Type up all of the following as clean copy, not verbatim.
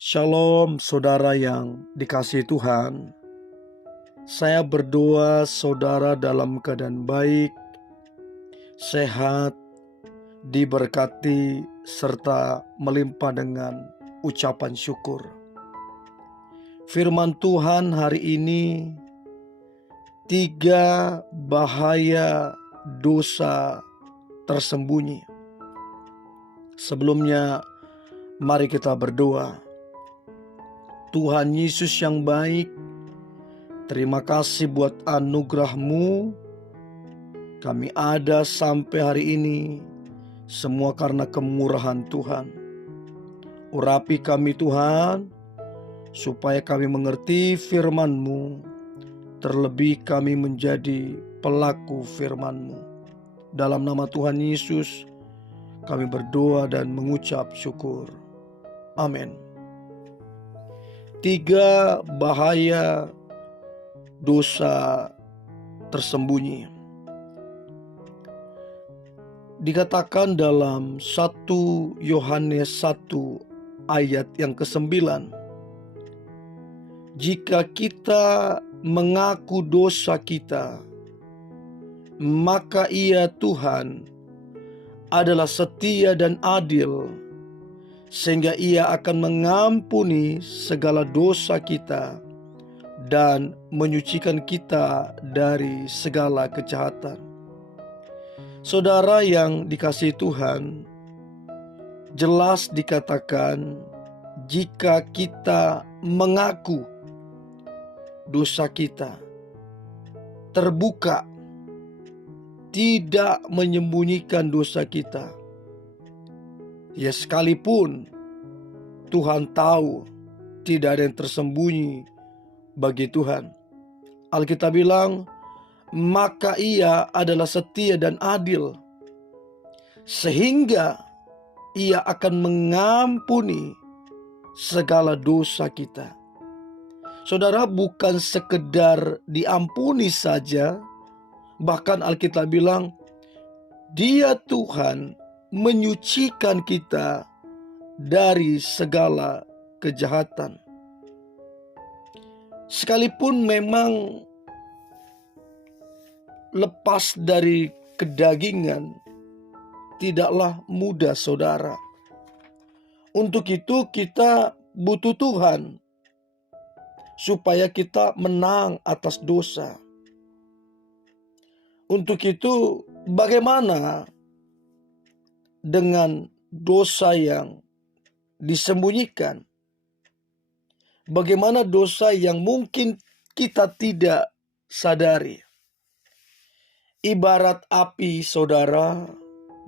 Shalom saudara yang dikasihi Tuhan. Saya berdoa saudara dalam keadaan baik, sehat, diberkati, serta melimpah dengan ucapan syukur. Firman Tuhan hari ini, 3 bahaya dosa tersembunyi. Sebelumnya, mari kita berdoa. Tuhan Yesus yang baik, terima kasih buat anugerah-Mu. Kami ada sampai hari ini, semua karena kemurahan Tuhan. Urapi kami Tuhan, supaya kami mengerti firman-Mu, terlebih kami menjadi pelaku firman-Mu. Dalam nama Tuhan Yesus, kami berdoa dan mengucap syukur. Amin. 3 bahaya dosa tersembunyi. Dikatakan dalam 1 Yohanes 1 ayat yang ke-9. Jika kita mengaku dosa kita, maka Ia Tuhan adalah setia dan adil, sehingga Ia akan mengampuni segala dosa kita dan menyucikan kita dari segala kejahatan. Saudara yang dikasihi Tuhan, jelas dikatakan jika kita mengaku dosa kita, terbuka, tidak menyembunyikan dosa kita. Ya, sekalipun Tuhan tahu, tidak ada yang tersembunyi bagi Tuhan. Alkitab bilang, maka Ia adalah setia dan adil, sehingga Ia akan mengampuni segala dosa kita. Saudara, bukan sekedar diampuni saja, bahkan Alkitab bilang, Dia Tuhan menyucikan kita dari segala kejahatan. Sekalipun memang lepas dari kedagingan tidaklah mudah, saudara. Untuk itu kita butuh Tuhan supaya kita menang atas dosa. Untuk itu bagaimana dengan dosa yang disembunyikan? Bagaimana dosa yang mungkin kita tidak sadari? Ibarat api, saudara,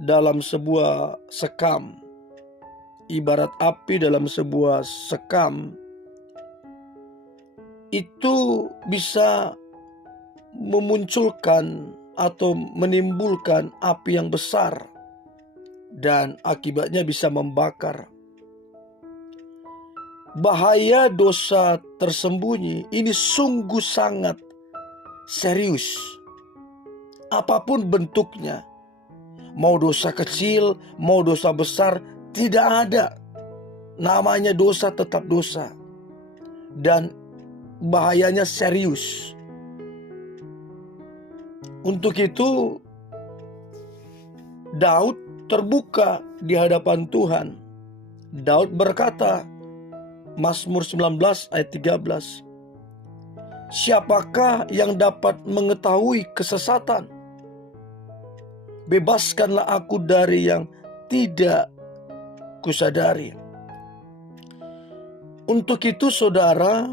dalam sebuah sekam. Ibarat api dalam sebuah sekam, itu bisa memunculkan atau menimbulkan api yang besar, dan akibatnya bisa membakar. Bahaya dosa tersembunyi ini sungguh sangat serius. Apapun bentuknya, mau dosa kecil, mau dosa besar, tidak ada. Namanya dosa tetap dosa. Dan bahayanya serius. Untuk itu, Daud terbuka di hadapan Tuhan. Daud berkata, Mazmur 19 ayat 13, siapakah yang dapat mengetahui kesesatan? Bebaskanlah aku dari yang tidak kusadari. Untuk itu, saudara,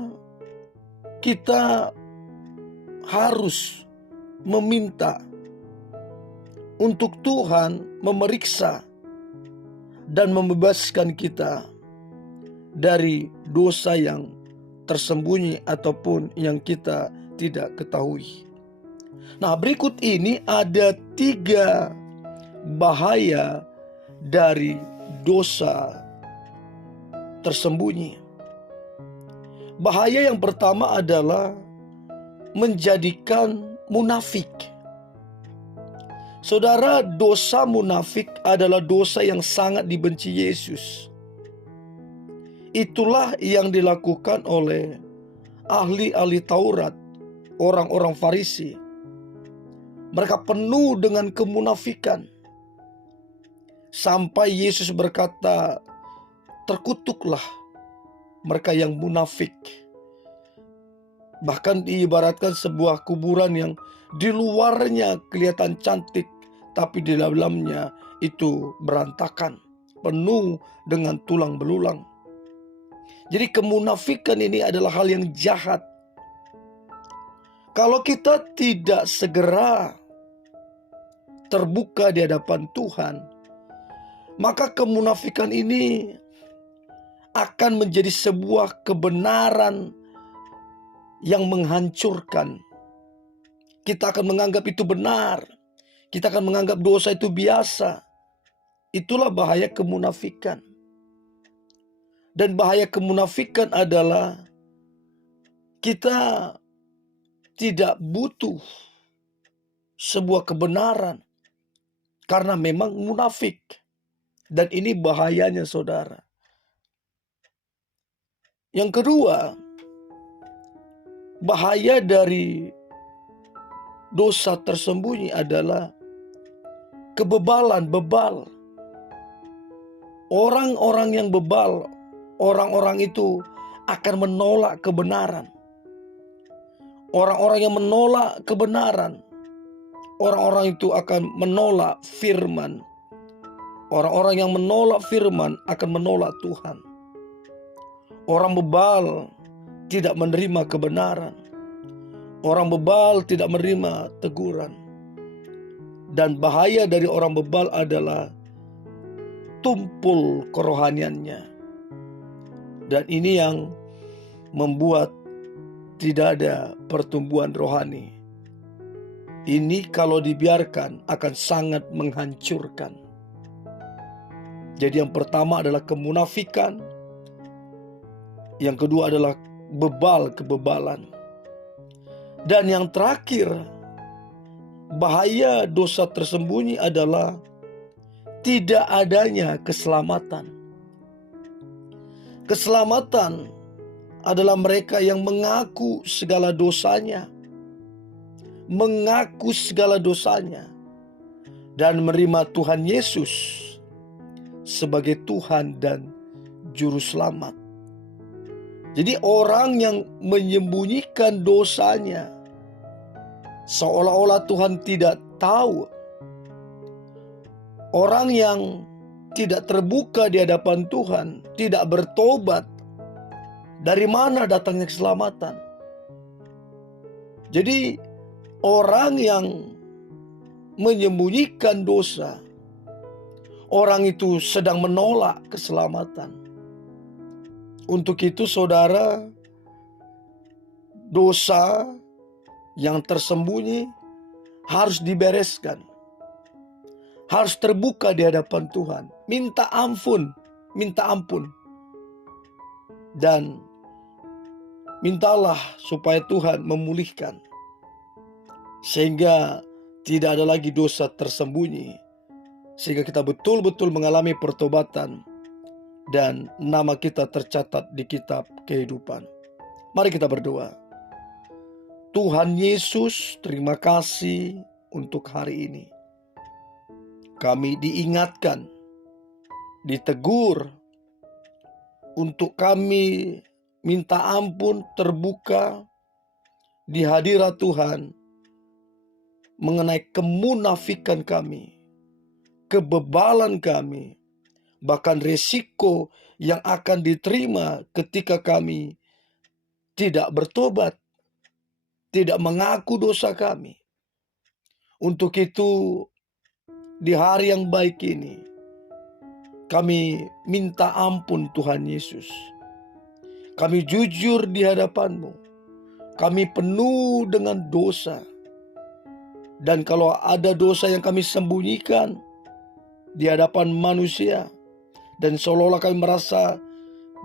kita harus meminta untuk Tuhan memeriksa dan membebaskan kita dari dosa yang tersembunyi ataupun yang kita tidak ketahui. Nah, berikut ini ada 3 bahaya dari dosa tersembunyi. Bahaya yang pertama adalah menjadikan munafik. Saudara, dosa munafik adalah dosa yang sangat dibenci Yesus. Itulah yang dilakukan oleh ahli-ahli Taurat, orang-orang Farisi. Mereka penuh dengan kemunafikan. Sampai Yesus berkata, terkutuklah mereka yang munafik. Bahkan diibaratkan sebuah kuburan yang di luarnya kelihatan cantik, tapi di dalamnya itu berantakan, penuh dengan tulang belulang. Jadi kemunafikan ini adalah hal yang jahat. Kalau kita tidak segera terbuka di hadapan Tuhan, maka kemunafikan ini akan menjadi sebuah kebenaran yang menghancurkan. Kita akan menganggap itu benar. Kita akan menganggap dosa itu biasa. Itulah bahaya kemunafikan. Dan bahaya kemunafikan adalah kita tidak butuh sebuah kebenaran karena memang munafik. Dan ini bahayanya, saudara. Yang kedua, bahaya dari dosa tersembunyi adalah kebebalan, bebal. Orang-orang yang bebal, orang-orang itu akan menolak kebenaran. Orang-orang yang menolak kebenaran, orang-orang itu akan menolak firman. Orang-orang yang menolak firman akan menolak Tuhan. Orang bebal tidak menerima kebenaran. Orang bebal tidak menerima teguran. Dan bahaya dari orang bebal adalah tumpul kerohaniannya. Dan ini yang membuat tidak ada pertumbuhan rohani. Ini kalau dibiarkan akan sangat menghancurkan. Jadi yang pertama adalah kemunafikan. Yang kedua adalah kebebalan. Dan yang terakhir, bahaya dosa tersembunyi adalah tidak adanya keselamatan. Keselamatan adalah mereka yang mengaku segala dosanya. Mengaku segala dosanya. Dan menerima Tuhan Yesus sebagai Tuhan dan Juru Selamat. Jadi orang yang menyembunyikan dosanya, seolah-olah Tuhan tidak tahu. Orang yang tidak terbuka di hadapan Tuhan, tidak bertobat, dari mana datangnya keselamatan? Jadi orang yang menyembunyikan dosa, orang itu sedang menolak keselamatan. Untuk itu saudara, dosa yang tersembunyi harus dibereskan. Harus terbuka di hadapan Tuhan. Minta ampun. Dan mintalah supaya Tuhan memulihkan. Sehingga tidak ada lagi dosa tersembunyi. Sehingga kita betul-betul mengalami pertobatan. Dan nama kita tercatat di kitab kehidupan. Mari kita berdoa. Tuhan Yesus, terima kasih untuk hari ini. Kami diingatkan, ditegur, untuk kami minta ampun terbuka di hadirat Tuhan mengenai kemunafikan kami, kebebalan kami, bahkan resiko yang akan diterima ketika kami tidak bertobat, tidak mengaku dosa kami. Untuk itu, di hari yang baik ini, kami minta ampun Tuhan Yesus. Kami jujur di hadapan-Mu. Kami penuh dengan dosa. Dan kalau ada dosa yang kami sembunyikan di hadapan manusia, dan seolah-olah kami merasa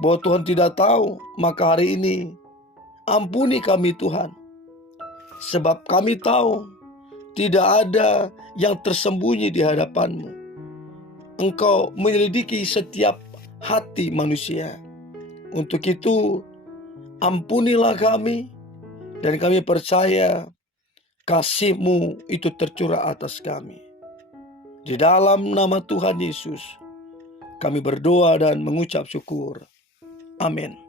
bahwa Tuhan tidak tahu, maka hari ini ampuni kami Tuhan. Sebab kami tahu Tidak ada yang tersembunyi di hadapan-Mu. Engkau menyelidiki setiap hati manusia. Untuk itu, ampunilah kami, dan kami percaya kasih-Mu itu tercurah atas kami. Di dalam nama Tuhan Yesus, kami berdoa dan mengucap syukur. Amin.